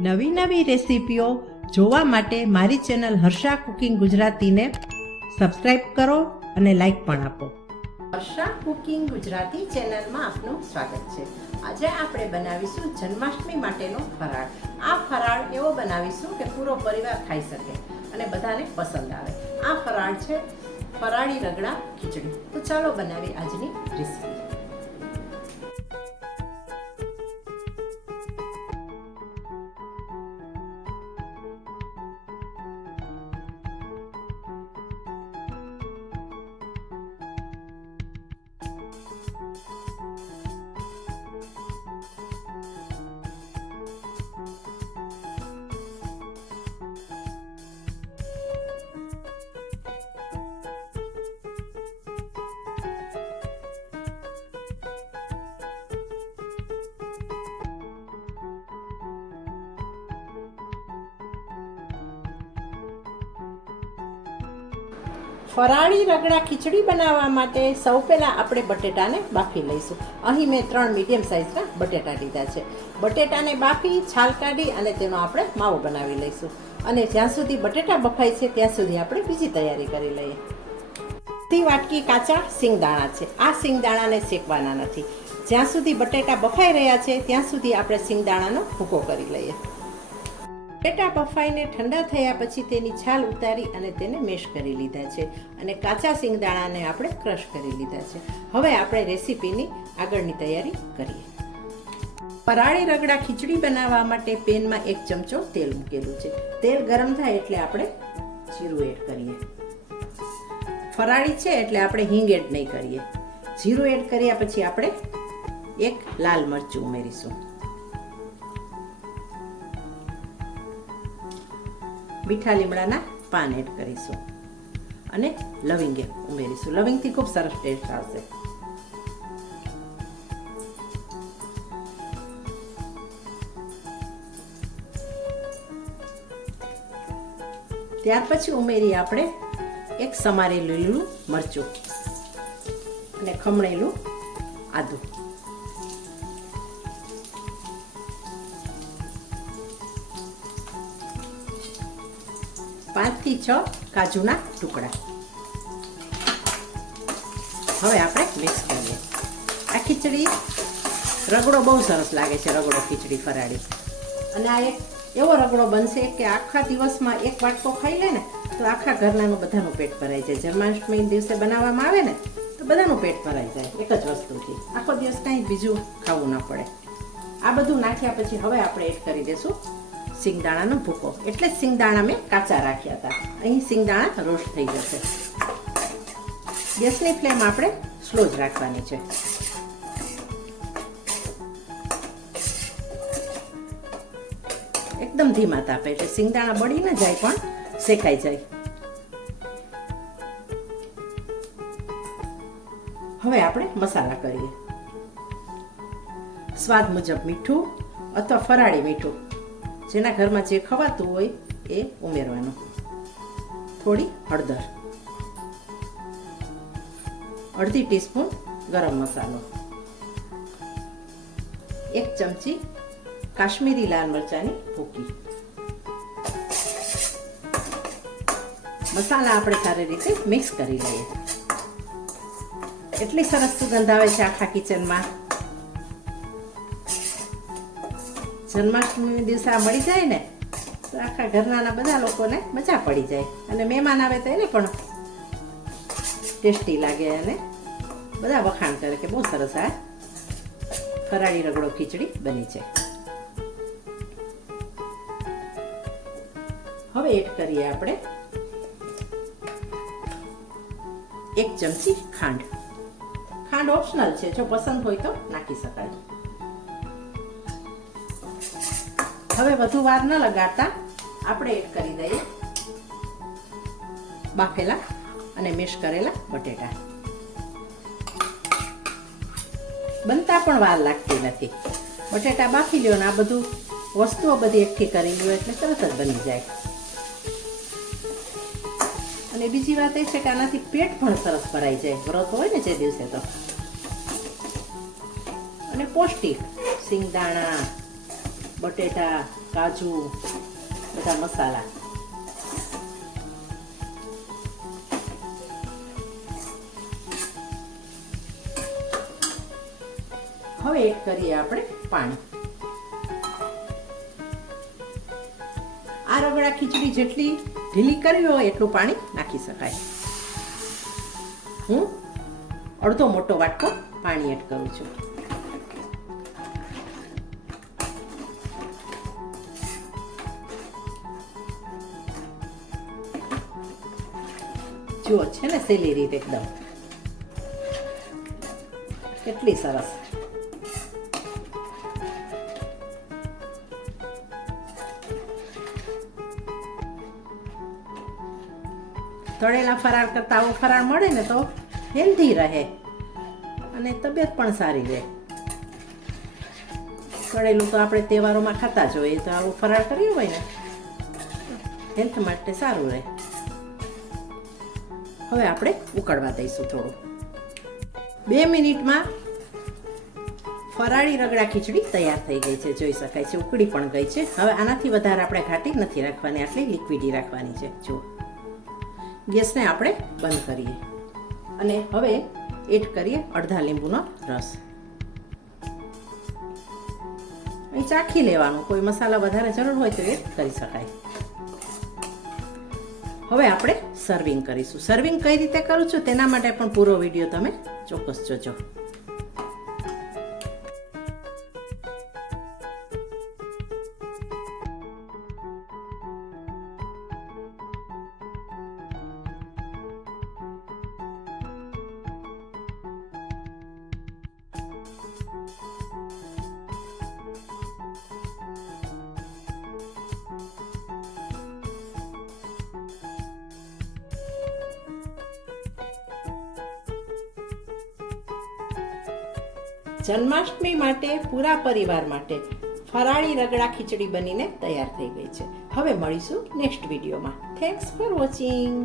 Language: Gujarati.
નવી નવી રેસીપીઓ જોવા માટે મારી ચેનલ હર્ષા કુકિંગ ગુજરાતીને સબસ્ક્રાઈબ કરો અને લાઈક પણ આપો. હર્ષા કુકિંગ ગુજરાતી ચેનલમાં આપનું સ્વાગત છે. આજે આપણે બનાવીશું જન્માષ્ટમી માટેનો ફરાળ. આ ફરાળ એવો બનાવીશું કે પૂરો પરિવાર ખાઈ શકે અને બધાને પસંદ આવે. આ ફરાળ છે ફરાળી રગડા ખીચડી. તો ચાલો બનાવી આજની રેસીપી. ફરાળી રગડા ખીચડી બનાવવા માટે સૌ પહેલાં આપણે બટેટાને બાફી લઈશું. અહીં મેં ત્રણ મીડિયમ સાઇઝના બટેટા લીધા છે. બટેટાને બાફી, છાલ કાઢી અને તેનો આપણે માવો બનાવી લઈશું. અને જ્યાં સુધી બટેટા બફાય છે, ત્યાં સુધી આપણે બીજી તૈયારી કરી લઈએ. અડધી વાટકી કાચા સિંગદાણા છે. આ સિંગદાણાને શેકવાના નથી. જ્યાં સુધી બટેટા બફાઈ રહ્યા છે, ત્યાં સુધી આપણે સિંગદાણાનો ભૂકો કરી લઈએ. બટેટા બફાઈને ઠંડા થયા પછી તેની છાલ ઉતારી અને તેને મેશ કરી લીધા છે અને કાચા સિંગદાણાને આપણે ક્રશ કરી લીધા છે. હવે આપણે રેસીપીની આગળની તૈયારી કરીએ. પરાળી રગડા ખીચડી બનાવવા માટે પેનમાં એક ચમચો તેલ મૂકેલું છે. તેલ ગરમ થાય એટલે આપણે જીરું એડ કરીએ. ફરાળી છે એટલે આપણે હિંગ એડ નહીં કરીએ. જીરું એડ કર્યા પછી આપણે એક લાલ મરચું ઉમેરીશું. મીઠા લીમડાના પાન એડ કરીશું. અને લવિંગ ઉમેરીશું. લવિંગથી ખૂબ સરસ ટેસ્ટ આવશે. ત્યાર પછી ઉમેરી આપણે એક સમારેલું લીલું મરચું અને ખમણેલું આદું. પાંચથી છ કાજુના ટુકડા. હવે આપણે મિક્સ કરીએ. આ ખીચડી રગડો બહુ સરસ લાગે છે, રગડો ખીચડી ફરાળી. અને આ એક એવો રગડો બનશે કે આખા દિવસમાં એક વાટકો ખાઈ લે ને, તો આખા ઘરનાનું બધાનું પેટ ભરાઈ જાય. જન્માષ્ટમી દિવસે બનાવવામાં આવે ને, તો બધાનું પેટ ભરાઈ જાય એક જ વસ્તુથી. આખો દિવસ કાંઈ બીજું ખાવું ન પડે. આ બધું નાખ્યા પછી હવે આપણે એડ કરી દઈશું સિંગદાણાનો ભૂકો. એટલે સિંગદાણા મેં કાચા રાખ્યા હતા. અહીં સિંગદાણા રોસ્ટ થઈ જશે. ગેસની ફ્લેમ આપણે સ્લો જ રાખવાની છે. એકદમ ધીમા તાપે એટલે સિંગદાણા બળી ન જાય પણ શેકાઈ જાય. હવે આપણે મસાલા કરીએ. સ્વાદ મુજબ મીઠું અથવા ફરાળી મીઠું. જેના ઘરમાં જે ખવાતું હોય એ ઉમેરવાનું. થોડી હળદર. અડધી ટીસ્પૂન ગરમ મસાલો. એક ચમચી કાશ્મીરી લાલ મરચાની ભૂકી મસાલા આપણે સારી રીતે મિક્સ કરી લઈએ. એટલી સરસ સુગંધ આવે છે આખા કિચનમાં. જન્માષ્ટમી દિવસે આ મળી જાય ને, તો આખા ઘરનાના બધા લોકોને મજા પડી જાય. અને મહેમાન આવે તો એને પણ ટેસ્ટી લાગે અને બધા વખાણ કરે કે બહુ સરસ આ ફરાળી રગડો ખીચડી બની છે. હવે એડ કરીએ આપણે એક ચમચી ખાંડ. ખાંડ ઓપ્શનલ છે, જો પસંદ હોય તો નાખી શકાય. હવે વધુ વાર ન લગાડતા આપણે એડ કરી દઈએ. બાફેલા અને મેશ કરેલા બટેટા. બનતા પણ વાર લાગતી નથી. બટેટા બાફી લ્યો ને આ બધું વસ્તુઓ બધી એકઠી કરી લ્યો એટલે તરત જ બની જાય. અને બીજી વાત એ છે કે આનાથી પેટ પણ સરસ ભરાઈ જાય. વ્રત હોય ને જે દિવસે તો. અને પૌષ્ટિક સિંગદાણા. બટેટા, કાજુ, બધા મસાલા. હવે એડ કરીએ આપણે પાણી. આ રગડા ખીચડી જેટલી ઢીલી કરવી હોય એટલું પાણી નાખી શકાય. હું અડધો મોટો વાટકો પાણી એડ કરું છું. જુઓ છે ને સેલી રીતે એકદમ. કેટલી સરસ. તળેલા ફરાળ કરતા આવો ફરાળ મળે ને તો હેલ્ધી રહે. અને તબિયત પણ સારી રહે. તળેલું તો આપણે તહેવારોમાં ખાતા જ હોઈએ તો આવું ફરાળ કર્યું હોય ને, હેલ્થ માટે સારું રહે. હવે આપણે ઉકળવા દઈશું થોડું. બે મિનિટમાં ફરાળી રગડા ખીચડી તૈયાર થઈ ગઈ છે, જોઈ શકાય છે, ઉકળી પણ ગઈ છે. હવે આનાથી વધારે આપણે ઘાટી નથી રાખવાની, આટલી લિક્વિડી રાખવાની છે. જુઓ ગેસને આપણે બંધ કરીએ અને હવે એડ કરીએ અડધા લીંબુનો રસ. ચાખી લેવાનું, કોઈ મસાલા વધારે જરૂર હોય તો એડ કરી શકાય. હવે આપણે સર્વિંગ કરીશું. સર્વિંગ કઈ રીતે કરું છું તેના માટે પણ પૂરો વીડિયો તમે ચોક્કસ જોજો. જન્માષ્ટમી માટે પૂરા પરિવાર માટે ફરાળી રગડા ખીચડી બનીને તૈયાર થઈ ગઈ છે. હવે મળીશું નેક્સ્ટ વિડીયોમાં થેન્ક્સ ફોર વોચિંગ